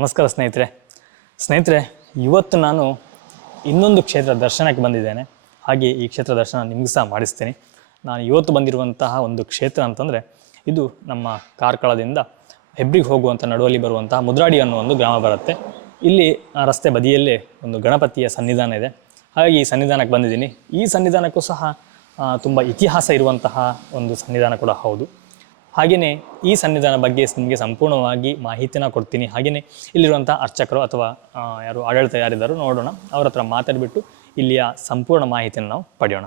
ನಮಸ್ಕಾರ ಸ್ನೇಹಿತರೆ, ಇವತ್ತು ನಾನು ಇನ್ನೊಂದು ಕ್ಷೇತ್ರ ದರ್ಶನಕ್ಕೆ ಬಂದಿದ್ದೇನೆ. ಹಾಗೆ ಈ ಕ್ಷೇತ್ರ ದರ್ಶನ ನಿಮಗೂ ಸಹ ಮಾಡಿಸ್ತೀನಿ. ನಾನು ಇವತ್ತು ಬಂದಿರುವಂತಹ ಒಂದು ಕ್ಷೇತ್ರ ಅಂತಂದರೆ ಇದು ನಮ್ಮ ಕಾರ್ಕಳದಿಂದ ಹೆಬ್ರಿಗೆ ಹೋಗುವಂಥ ನಡುವಲ್ಲಿ ಬರುವಂತಹ ಮುದ್ರಾಡಿ ಅನ್ನೋ ಒಂದು ಗ್ರಾಮ ಬರುತ್ತೆ. ಇಲ್ಲಿ ರಸ್ತೆ ಬದಿಯಲ್ಲೇ ಒಂದು ಗಣಪತಿಯ ಸನ್ನಿಧಾನ ಇದೆ. ಹಾಗಾಗಿ ಈ ಸನ್ನಿಧಾನಕ್ಕೆ ಬಂದಿದ್ದೀನಿ. ಈ ಸನ್ನಿಧಾನಕ್ಕೂ ಸಹ ತುಂಬ ಇತಿಹಾಸ ಇರುವಂತಹ ಒಂದು ಸನ್ನಿಧಾನ ಕೂಡ ಹೌದು. ಹಾಗೆಯೇ ಈ ಸನ್ನಿಧಾನ ಬಗ್ಗೆ ನಿಮಗೆ ಸಂಪೂರ್ಣವಾಗಿ ಮಾಹಿತಿನ ಕೊಡ್ತೀನಿ. ಹಾಗೆಯೇ ಇಲ್ಲಿರುವಂಥ ಅರ್ಚಕರು ಅಥವಾ ಯಾರು ಆಡಳಿತ ಯಾರಿದ್ದಾರೋ ನೋಡೋಣ, ಅವ್ರ ಹತ್ರ ಮಾತಾಡಿಬಿಟ್ಟು ಇಲ್ಲಿಯ ಸಂಪೂರ್ಣ ಮಾಹಿತಿಯನ್ನು ನಾವು ಪಡೆಯೋಣ.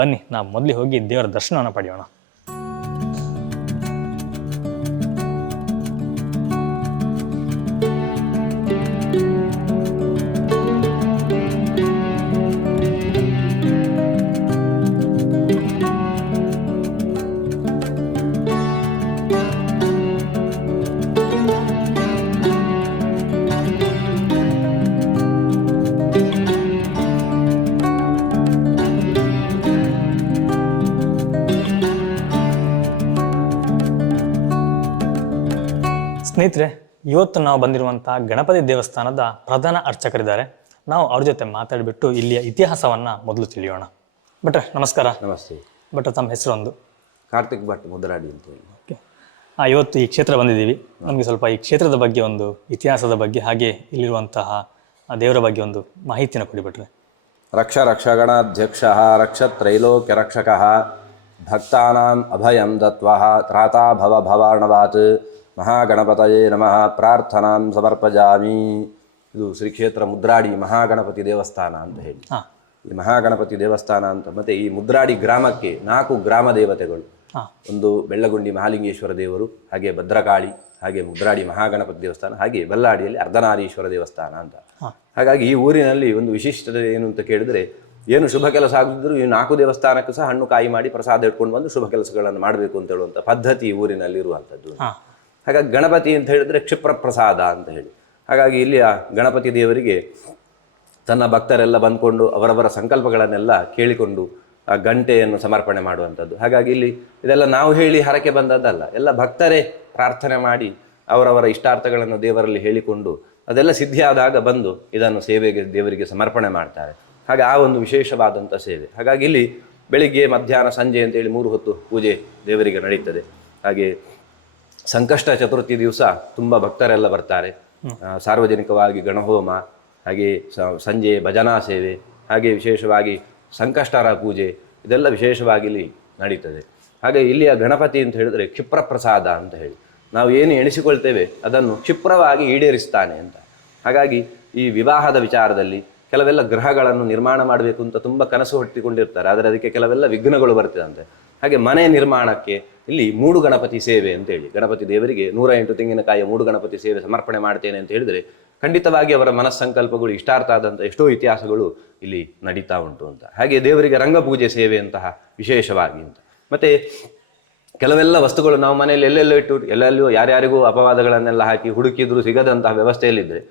ಬನ್ನಿ, ನಾವು ಮೊದಲು ಹೋಗಿ ದೇವರ ದರ್ಶನವನ್ನು ಪಡೆಯೋಣ. ಸ್ನೇಹಿತರೆ, ಇವತ್ತು ನಾವು ಬಂದಿರುವಂಥ ಗಣಪತಿ ದೇವಸ್ಥಾನದ ಪ್ರಧಾನ ಅರ್ಚಕರಿದ್ದಾರೆ. ನಾವು ಅವ್ರ ಜೊತೆ ಮಾತಾಡಿಬಿಟ್ಟು ಇಲ್ಲಿಯ ಇತಿಹಾಸವನ್ನು ಮೊದಲು ತಿಳಿಯೋಣ. ಭಟ್ರೆ ನಮಸ್ಕಾರ. ನಮಸ್ತೆ. ಭಟ್ರೆ, ತಮ್ಮ ಹೆಸರು ಒಂದು? ಕಾರ್ತಿಕ್ ಭಟ್ ಮುದ್ರಾಡಿ ಅಂತ ಹೇಳಿ. ಓಕೆ. ಇವತ್ತು ಈ ಕ್ಷೇತ್ರ ಬಂದಿದ್ದೀವಿ. ನಮಗೆ ಸ್ವಲ್ಪ ಈ ಕ್ಷೇತ್ರದ ಬಗ್ಗೆ, ಒಂದು ಇತಿಹಾಸದ ಬಗ್ಗೆ, ಹಾಗೆ ಇಲ್ಲಿರುವಂತಹ ದೇವರ ಬಗ್ಗೆ ಒಂದು ಮಾಹಿತಿನ ಕೊಡಿಬಿಟ್ರೆ. ರಕ್ಷಗಣಾಧ್ಯಕ್ಷ ರಕ್ಷತ್ರೈಲೋಕ್ಯ ರಕ್ಷಕ ಭಕ್ತಾನಾಂ ಅಭಯಂ ದತ್ವಾ ತ್ರಾತಾ ಭವಾರ್ಣವಾತ್ ಮಹಾಗಣಪತಯೇ ನಮಃ ಪ್ರಾರ್ಥನಾಂ ಸಮರ್ಪಜಾಮಿ. ಇದು ಶ್ರೀ ಕ್ಷೇತ್ರ ಮುದ್ರಾಡಿ ಮಹಾಗಣಪತಿ ದೇವಸ್ಥಾನ ಅಂತ ಹೇಳಿ. ಈ ಮಹಾಗಣಪತಿ ದೇವಸ್ಥಾನ ಅಂತ, ಮತ್ತೆ ಈ ಮುದ್ರಾಡಿ ಗ್ರಾಮಕ್ಕೆ 4 ಗ್ರಾಮ ದೇವತೆಗಳು. ಒಂದು ಬೆಳ್ಳಗುಂಡಿ ಮಹಾಲಿಂಗೇಶ್ವರ ದೇವರು, ಹಾಗೆ ಭದ್ರಕಾಳಿ, ಹಾಗೆ ಮುದ್ರಾಡಿ ಮಹಾಗಣಪತಿ ದೇವಸ್ಥಾನ, ಹಾಗೆ ಬಲ್ಲಾಡಿಯಲ್ಲಿ ಅರ್ಧನಾರೀಶ್ವರ ದೇವಸ್ಥಾನ ಅಂತ. ಹಾಗಾಗಿ ಈ ಊರಿನಲ್ಲಿ ಒಂದು ವಿಶಿಷ್ಟತೆ ಏನು ಅಂತ ಕೇಳಿದ್ರೆ, ಏನು ಶುಭ ಕೆಲಸ ಆಗಿದ್ರು ಈ 4 ದೇವಸ್ಥಾನಕ್ಕೂ ಸಹ ಹಣ್ಣು ಕಾಯಿ ಮಾಡಿ ಪ್ರಸಾದ ಇಟ್ಕೊಂಡು ಬಂದು ಶುಭ ಕೆಲಸಗಳನ್ನು ಮಾಡಬೇಕು ಅಂತ ಹೇಳುವಂಥ ಪದ್ಧತಿ ಈ ಊರಿನಲ್ಲಿ ಇರುವಂಥದ್ದು. ಹಾಗಾಗಿ ಗಣಪತಿ ಅಂತ ಹೇಳಿದ್ರೆ ಕ್ಷಿಪ್ರ ಪ್ರಸಾದ ಅಂತ ಹೇಳಿ. ಹಾಗಾಗಿ ಇಲ್ಲಿಯ ಗಣಪತಿ ದೇವರಿಗೆ ತನ್ನ ಭಕ್ತರೆಲ್ಲ ಬಂದ್ಕೊಂಡು ಅವರವರ ಸಂಕಲ್ಪಗಳನ್ನೆಲ್ಲ ಕೇಳಿಕೊಂಡು ಆ ಗಂಟೆಯನ್ನು ಸಮರ್ಪಣೆ ಮಾಡುವಂಥದ್ದು. ಹಾಗಾಗಿ ಇಲ್ಲಿ ಇದೆಲ್ಲ ನಾವು ಹೇಳಿ ಹರಕೆ ಬಂದದ್ದಲ್ಲ, ಎಲ್ಲ ಭಕ್ತರೇ ಪ್ರಾರ್ಥನೆ ಮಾಡಿ ಅವರವರ ಇಷ್ಟಾರ್ಥಗಳನ್ನು ದೇವರಲ್ಲಿ ಹೇಳಿಕೊಂಡು ಅದೆಲ್ಲ ಸಿದ್ಧಿಯಾದಾಗ ಬಂದು ಇದನ್ನು ಸೇವೆಗೆ ದೇವರಿಗೆ ಸಮರ್ಪಣೆ ಮಾಡ್ತಾರೆ. ಹಾಗೆ ಆ ಒಂದು ವಿಶೇಷವಾದಂಥ ಸೇವೆ. ಹಾಗಾಗಿ ಇಲ್ಲಿ ಬೆಳಿಗ್ಗೆ, ಮಧ್ಯಾಹ್ನ, ಸಂಜೆ ಅಂತೇಳಿ 3 ಹೊತ್ತು ಪೂಜೆ ದೇವರಿಗೆ ನಡೀತದೆ. ಹಾಗೆ ಸಂಕಷ್ಟ ಚತುರ್ಥಿ ದಿವಸ ತುಂಬ ಭಕ್ತರೆಲ್ಲ ಬರ್ತಾರೆ. ಸಾರ್ವಜನಿಕವಾಗಿ ಗಣಹೋಮ, ಹಾಗೆ ಸಂಜೆ ಭಜನಾ ಸೇವೆ, ಹಾಗೆ ವಿಶೇಷವಾಗಿ ಸಂಕಷ್ಟರ ಪೂಜೆ, ಇದೆಲ್ಲ ವಿಶೇಷವಾಗಿ ಇಲ್ಲಿ ನಡೀತದೆ. ಹಾಗೆ ಇಲ್ಲಿಯ ಗಣಪತಿ ಅಂತ ಹೇಳಿದ್ರೆ ಕ್ಷಿಪ್ರ ಪ್ರಸಾದ ಅಂತ ಹೇಳಿ, ನಾವು ಏನು ಎಣಿಸಿಕೊಳ್ತೇವೆ ಅದನ್ನು ಕ್ಷಿಪ್ರವಾಗಿ ಈಡೇರಿಸ್ತಾನೆ ಅಂತ. ಹಾಗಾಗಿ ಈ ವಿವಾಹದ ವಿಚಾರದಲ್ಲಿ ಕೆಲವೆಲ್ಲ ಗ್ರಹಗಳನ್ನು ನಿರ್ಮಾಣ ಮಾಡಬೇಕು ಅಂತ ತುಂಬ ಕನಸು ಹೊಟ್ಟಿಕೊಂಡಿರ್ತಾರೆ, ಆದರೆ ಅದಕ್ಕೆ ಕೆಲವೆಲ್ಲ ವಿಘ್ನಗಳು ಬರ್ತದಂತೆ. ಹಾಗೆ ಮನೆ ನಿರ್ಮಾಣಕ್ಕೆ ಇಲ್ಲಿ 3 ಗಣಪತಿ ಸೇವೆ ಅಂತೇಳಿ, ಗಣಪತಿ ದೇವರಿಗೆ 108 ತೆಂಗಿನಕಾಯಿಯ 3 ಗಣಪತಿ ಸೇವೆ ಸಮರ್ಪಣೆ ಮಾಡ್ತೇನೆ ಅಂತ ಹೇಳಿದರೆ ಖಂಡಿತವಾಗಿ ಅವರ ಮನಸ್ಸಂಕಲ್ಪಗಳು ಇಷ್ಟಾರ್ಥ ಆದಂಥ ಎಷ್ಟೋ ಇತಿಹಾಸಗಳು ಇಲ್ಲಿ ನಡೀತಾ ಉಂಟು ಅಂತ. ಹಾಗೆ ದೇವರಿಗೆ ರಂಗಪೂಜೆ ಸೇವೆ ಅಂತಹ ವಿಶೇಷವಾಗಿ ಅಂತ. ಮತ್ತು ಕೆಲವೆಲ್ಲ ವಸ್ತುಗಳು ನಾವು ಮನೆಯಲ್ಲಿ ಎಲ್ಲೆಲ್ಲೋ ಇಟ್ಟು ಎಲ್ಲೆಲ್ಲೂ ಯಾರ್ಯಾರಿಗೂ ಅಪವಾದಗಳನ್ನೆಲ್ಲ ಹಾಕಿ ಹುಡುಕಿದ್ರು ಸಿಗದಂತಹ ವ್ಯವಸ್ಥೆಯಲ್ಲಿದ್ದರೆ,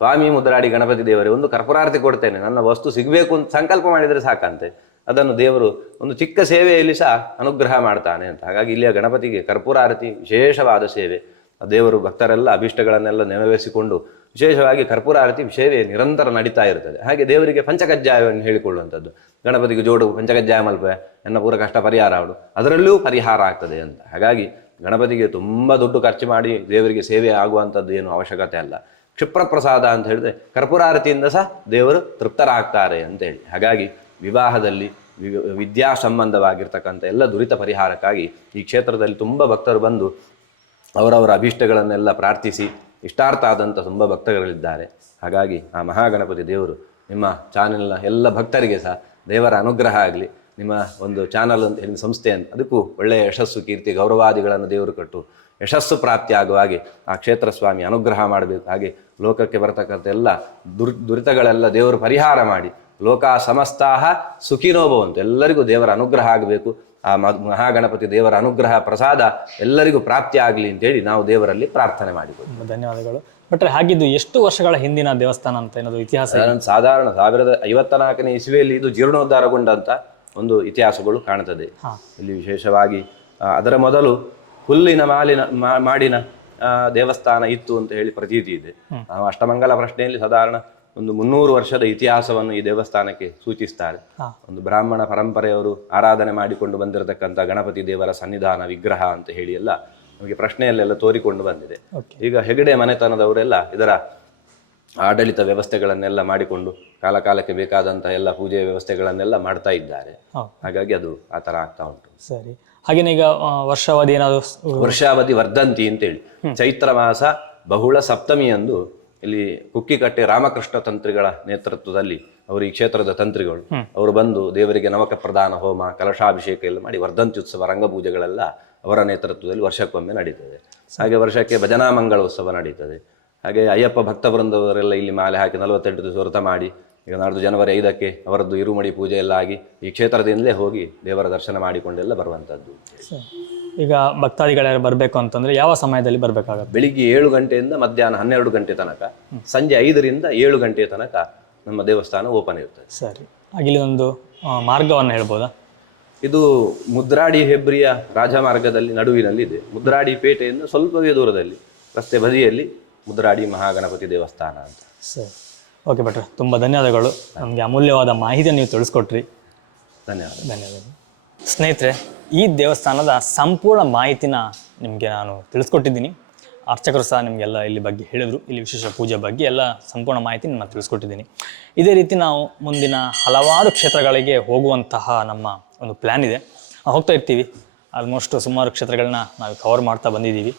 ಸ್ವಾಮಿ ಮುದ್ರಾಡಿ ಗಣಪತಿ ದೇವರೇ ಒಂದು ಕರ್ಪೂರಾರತಿ ಕೊಡ್ತೇನೆ, ನನ್ನ ವಸ್ತು ಸಿಗಬೇಕು ಅಂತ ಸಂಕಲ್ಪ ಮಾಡಿದರೆ ಸಾಕಂತೆ, ಅದನ್ನು ದೇವರು ಒಂದು ಚಿಕ್ಕ ಸೇವೆಯಲ್ಲಿ ಸಹ ಅನುಗ್ರಹ ಮಾಡ್ತಾನೆ ಅಂತ. ಹಾಗಾಗಿ ಇಲ್ಲಿಯ ಗಣಪತಿಗೆ ಕರ್ಪೂರಾರತಿ ವಿಶೇಷವಾದ ಸೇವೆ. ದೇವರು ಭಕ್ತರೆಲ್ಲ ಅಭಿಷ್ಟಗಳನ್ನೆಲ್ಲ ನೆರವೇರಿಸಿಕೊಂಡು ವಿಶೇಷವಾಗಿ ಕರ್ಪೂರಾರತಿ ಸೇವೆ ನಿರಂತರ ನಡೀತಾ ಇರ್ತದೆ. ಹಾಗೆ ದೇವರಿಗೆ ಪಂಚಕಜ್ಜಾಯವನ್ನು ಹೇಳಿಕೊಳ್ಳುವಂಥದ್ದು. ಗಣಪತಿಗೆ ಜೋಡು ಪಂಚಕಜ್ಜಾಯ ಮಲ್ಪೆ ಎನ್ನ ಪೂರ ಕಷ್ಟ ಪರಿಹಾರ ಆಡು, ಅದರಲ್ಲೂ ಪರಿಹಾರ ಆಗ್ತದೆ ಅಂತ. ಹಾಗಾಗಿ ಗಣಪತಿಗೆ ತುಂಬ ದುಡ್ಡು ಖರ್ಚು ಮಾಡಿ ದೇವರಿಗೆ ಸೇವೆ ಆಗುವಂಥದ್ದು ಏನು ಅವಶ್ಯಕತೆ ಅಲ್ಲ. ಕ್ಷಿಪ್ರ ಪ್ರಸಾದ ಅಂತ ಹೇಳಿದ್ರೆ ಕರ್ಪೂರಾರತಿಯಿಂದ ಸಹ ದೇವರು ತೃಪ್ತರಾಗ್ತಾರೆ ಅಂತೇಳಿ. ಹಾಗಾಗಿ ವಿವಾಹದಲ್ಲಿ ವಿದ್ಯಾ ಸಂಬಂಧವಾಗಿರ್ತಕ್ಕಂಥ ಎಲ್ಲ ದುರಿತ ಪರಿಹಾರಕ್ಕಾಗಿ ಈ ಕ್ಷೇತ್ರದಲ್ಲಿ ತುಂಬ ಭಕ್ತರು ಬಂದು ಅವರವರ ಅಭೀಷ್ಟಗಳನ್ನೆಲ್ಲ ಪ್ರಾರ್ಥಿಸಿ ಇಷ್ಟಾರ್ಥ ಆದಂಥ ತುಂಬ ಭಕ್ತರುಗಳಿದ್ದಾರೆ. ಹಾಗಾಗಿ ಆ ಮಹಾಗಣಪತಿ ದೇವರು ನಿಮ್ಮ ಚಾನೆಲ್ನ ಎಲ್ಲ ಭಕ್ತರಿಗೆ ಸಹ ದೇವರ ಅನುಗ್ರಹ ಆಗಲಿ. ನಿಮ್ಮ ಒಂದು ಚಾನಲ್ ಅಂತ ಹೇಳಿದ ಸಂಸ್ಥೆ ಅಂತ ಅದಕ್ಕೂ ಒಳ್ಳೆಯ ಯಶಸ್ಸು, ಕೀರ್ತಿ, ಗೌರವಾದಿಗಳನ್ನು ದೇವರು ಕೊಟ್ಟು ಯಶಸ್ಸು ಪ್ರಾಪ್ತಿಯಾಗುವ ಹಾಗೆ ಆ ಕ್ಷೇತ್ರ ಸ್ವಾಮಿ ಅನುಗ್ರಹ ಮಾಡಬೇಕು. ಹಾಗೆ ಲೋಕಕ್ಕೆ ಬರತಕ್ಕಂಥ ಎಲ್ಲ ದುರಿತಗಳೆಲ್ಲ ದೇವರು ಪರಿಹಾರ ಮಾಡಿ ಲೋಕ ಸಮಸ್ತಾಹ ಸುಖಿನೋ ಭವಂತು, ಎಲ್ಲರಿಗೂ ದೇವರ ಅನುಗ್ರಹ ಆಗಬೇಕು. ಆ ಮಹಾಗಣಪತಿ ದೇವರ ಅನುಗ್ರಹ ಪ್ರಸಾದ ಎಲ್ಲರಿಗೂ ಪ್ರಾಪ್ತಿ ಆಗಲಿ ಅಂತೇಳಿ ನಾವು ದೇವರಲ್ಲಿ ಪ್ರಾರ್ಥನೆ ಮಾಡಿಕೊಳ್ಳಿ. ಧನ್ಯವಾದಗಳು. ಬಟ್ರೆ, ಹಾಗಿದ್ದು ಎಷ್ಟು ವರ್ಷಗಳ ಹಿಂದಿನ ದೇವಸ್ಥಾನ ಅಂತ ಏನಾದ್ರು ಇತಿಹಾಸ? ಸಾಧಾರಣ 1054ನೇ ಇಸವಿಯಲ್ಲಿ ಇದು ಜೀರ್ಣೋದ್ಧಾರಗೊಂಡಂತ ಒಂದು ಇತಿಹಾಸಗಳು ಕಾಣುತ್ತದೆ. ಇಲ್ಲಿ ವಿಶೇಷವಾಗಿ ಅದರ ಮೊದಲು ಹುಲ್ಲಿನ ಮಾಡಿನ ದೇವಸ್ಥಾನ ಇತ್ತು ಅಂತ ಹೇಳಿ ಪ್ರತೀತಿ ಇದೆ. ನಾವು ಅಷ್ಟಮಂಗಲ ಪ್ರಶ್ನೆಯಲ್ಲಿ ಸಾಧಾರಣ ಒಂದು 300 ವರ್ಷದ ಇತಿಹಾಸವನ್ನು ಈ ದೇವಸ್ಥಾನಕ್ಕೆ ಸೂಚಿಸ್ತಾರೆ. ಒಂದು ಬ್ರಾಹ್ಮಣ ಪರಂಪರೆಯವರು ಆರಾಧನೆ ಮಾಡಿಕೊಂಡು ಬಂದಿರತಕ್ಕಂಥ ಗಣಪತಿ ದೇವರ ಸನ್ನಿಧಾನ ವಿಗ್ರಹ ಅಂತ ಹೇಳಿ ಎಲ್ಲ ನಮಗೆ ಪ್ರಶ್ನೆಯಲ್ಲೆಲ್ಲ ತೋರಿಕೊಂಡು ಬಂದಿದೆ. ಈಗ ಹೆಗಡೆ ಮನೆತನದವರೆಲ್ಲ ಇದರ ಆಡಳಿತ ವ್ಯವಸ್ಥೆಗಳನ್ನೆಲ್ಲ ಮಾಡಿಕೊಂಡು ಕಾಲಕಾಲಕ್ಕೆ ಬೇಕಾದಂತಹ ಎಲ್ಲ ಪೂಜೆ ವ್ಯವಸ್ಥೆಗಳನ್ನೆಲ್ಲ ಮಾಡ್ತಾ ಇದ್ದಾರೆ. ಹಾಗಾಗಿ ಅದು ಆ ತರ ಆಗ್ತಾ ಉಂಟು. ಸರಿ. ಹಾಗೇನೆ ಈಗ ವರ್ಷಾವಧಿ ಏನಾದ್ರು ವರ್ಷಾವಧಿ ವರ್ಧಂತಿ ಅಂತೇಳಿ ಚೈತ್ರ ಮಾಸ ಬಹುಳ ಸಪ್ತಮಿಯಂದು ಇಲ್ಲಿ ಕುಕ್ಕಿಕಟ್ಟೆ ರಾಮಕೃಷ್ಣ ತಂತ್ರಿಗಳ ನೇತೃತ್ವದಲ್ಲಿ ಅವರು ಈ ಕ್ಷೇತ್ರದ ತಂತ್ರಿಗಳು ಅವರು ಬಂದು ದೇವರಿಗೆ ನವಕ ಪ್ರದಾನ ಹೋಮ ಕಲಶಾಭಿಷೇಕ ಎಲ್ಲ ಮಾಡಿ ವರ್ಧಂತ್ಯುತ್ಸವ ರಂಗಪೂಜೆಗಳೆಲ್ಲ ಅವರ ನೇತೃತ್ವದಲ್ಲಿ ವರ್ಷಕ್ಕೊಮ್ಮೆ ನಡೀತದೆ. ಹಾಗೆ ವರ್ಷಕ್ಕೆ ಭಜನಾ ಮಂಗಳೋತ್ಸವ ನಡೀತದೆ. ಹಾಗೆ ಅಯ್ಯಪ್ಪ ಭಕ್ತ ವೃಂದವರೆಲ್ಲ ಇಲ್ಲಿ ಮಾಲೆ ಹಾಕಿ 48 ದಿವಸ ವ್ರತ ಮಾಡಿ ಈಗ ನಾಡ್ದು ಜನವರಿ 5ಕ್ಕೆ ಅವರದ್ದು ಇರುಮಡಿ ಪೂಜೆ ಎಲ್ಲ ಆಗಿ ಈ ಕ್ಷೇತ್ರದಿಂದಲೇ ಹೋಗಿ ದೇವರ ದರ್ಶನ ಮಾಡಿಕೊಂಡೆಲ್ಲ ಬರುವಂಥದ್ದು. ಈಗ ಭಕ್ತಾದಿಗಳ್ಯಾರು ಬರಬೇಕು ಅಂತಂದ್ರೆ ಯಾವ ಸಮಯದಲ್ಲಿ ಬರಬೇಕಾಗುತ್ತೆ? ಬೆಳಿಗ್ಗೆ 7 ಗಂಟೆಯಿಂದ ಮಧ್ಯಾಹ್ನ 12 ಗಂಟೆ ತನಕ, ಸಂಜೆ 5ರಿಂದ 7 ಗಂಟೆ ತನಕ ನಮ್ಮ ದೇವಸ್ಥಾನ ಓಪನ್ ಇರ್ತದೆ. ಸರಿ. ಹಾಗೆ ಒಂದು ಮಾರ್ಗವನ್ನು ಹೇಳ್ಬೋದಾ? ಇದು ಮುದ್ರಾಡಿ ಹೆಬ್ರಿಯ ರಾಜಮಾರ್ಗದಲ್ಲಿ ನಡುವಿನಲ್ಲಿ ಇದೆ. ಮುದ್ರಾಡಿ ಪೇಟೆಯಿಂದ ಸ್ವಲ್ಪವೇ ದೂರದಲ್ಲಿ ರಸ್ತೆ ಬದಿಯಲ್ಲಿ ಮುದ್ರಾಡಿ ಮಹಾಗಣಪತಿ ದೇವಸ್ಥಾನ ಅಂತ. ಸರಿ. ಓಕೆ ಭಟ್ರೆ, ತುಂಬ ಧನ್ಯವಾದಗಳು. ನಮಗೆ ಅಮೂಲ್ಯವಾದ ಮಾಹಿತಿಯನ್ನು ನೀವು ತಿಳಿಸ್ಕೊಟ್ರಿ. ಧನ್ಯವಾದಗಳು. ಸ್ನೇಹಿತರೆ, ಈ ದೇವಸ್ಥಾನದ ಸಂಪೂರ್ಣ ಮಾಹಿತಿನ ನಿಮಗೆ ನಾನು ತಿಳಿಸ್ಕೊಟ್ಟಿದ್ದೀನಿ. ಅರ್ಚಕರು ಸಹ ನಿಮಗೆಲ್ಲ ಇಲ್ಲಿ ಬಗ್ಗೆ ಹೇಳಿದರು. ಇಲ್ಲಿ ವಿಶೇಷ ಪೂಜೆ ಬಗ್ಗೆ ಎಲ್ಲ ಸಂಪೂರ್ಣ ಮಾಹಿತಿ ನಾನು ತಿಳಿಸ್ಕೊಟ್ಟಿದ್ದೀನಿ. ಇದೇ ರೀತಿ ನಾವು ಮುಂದಿನ ಹಲವಾರು ಕ್ಷೇತ್ರಗಳಿಗೆ ಹೋಗುವಂತಹ ನಮ್ಮ ಒಂದು ಪ್ಲ್ಯಾನ್ ಇದೆ. ಹೋಗ್ತಾ ಇರ್ತೀವಿ. ಆಲ್ಮೋಸ್ಟ್ ಸುಮಾರು ಕ್ಷೇತ್ರಗಳನ್ನ ನಾವು ಕವರ್ ಮಾಡ್ತಾ ಬಂದಿದ್ದೀವಿ.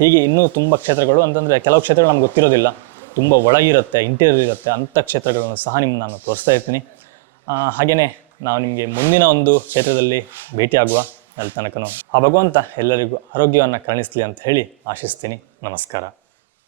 ಹೀಗೆ ಇನ್ನೂ ತುಂಬ ಕ್ಷೇತ್ರಗಳು ಅಂತಂದರೆ ಕೆಲವು ಕ್ಷೇತ್ರಗಳು ನಮ್ಗೆ ಗೊತ್ತಿರೋದಿಲ್ಲ, ತುಂಬ ಒಳಗಿರುತ್ತೆ, ಇಂಟೀರಿಯರ್ ಇರುತ್ತೆ. ಅಂಥ ಕ್ಷೇತ್ರಗಳನ್ನು ಸಹ ನಿಮ್ಗೆ ನಾನು ತೋರಿಸ್ತಾ ಇರ್ತೀನಿ. ಹಾಗೆಯೇ ನಾವು ನಿಮಗೆ ಮುಂದಿನ ಒಂದು ಕ್ಷೇತ್ರದಲ್ಲಿ ಭೇಟಿಯಾಗುವ. ಅಲ್ಲಿ ತನಕನೂ ಆ ಭಗವಂತ ಎಲ್ಲರಿಗೂ ಆರೋಗ್ಯವನ್ನು ಕರುಣಿಸಲಿ ಅಂತ ಹೇಳಿ ಆಶಿಸ್ತೀನಿ. ನಮಸ್ಕಾರ.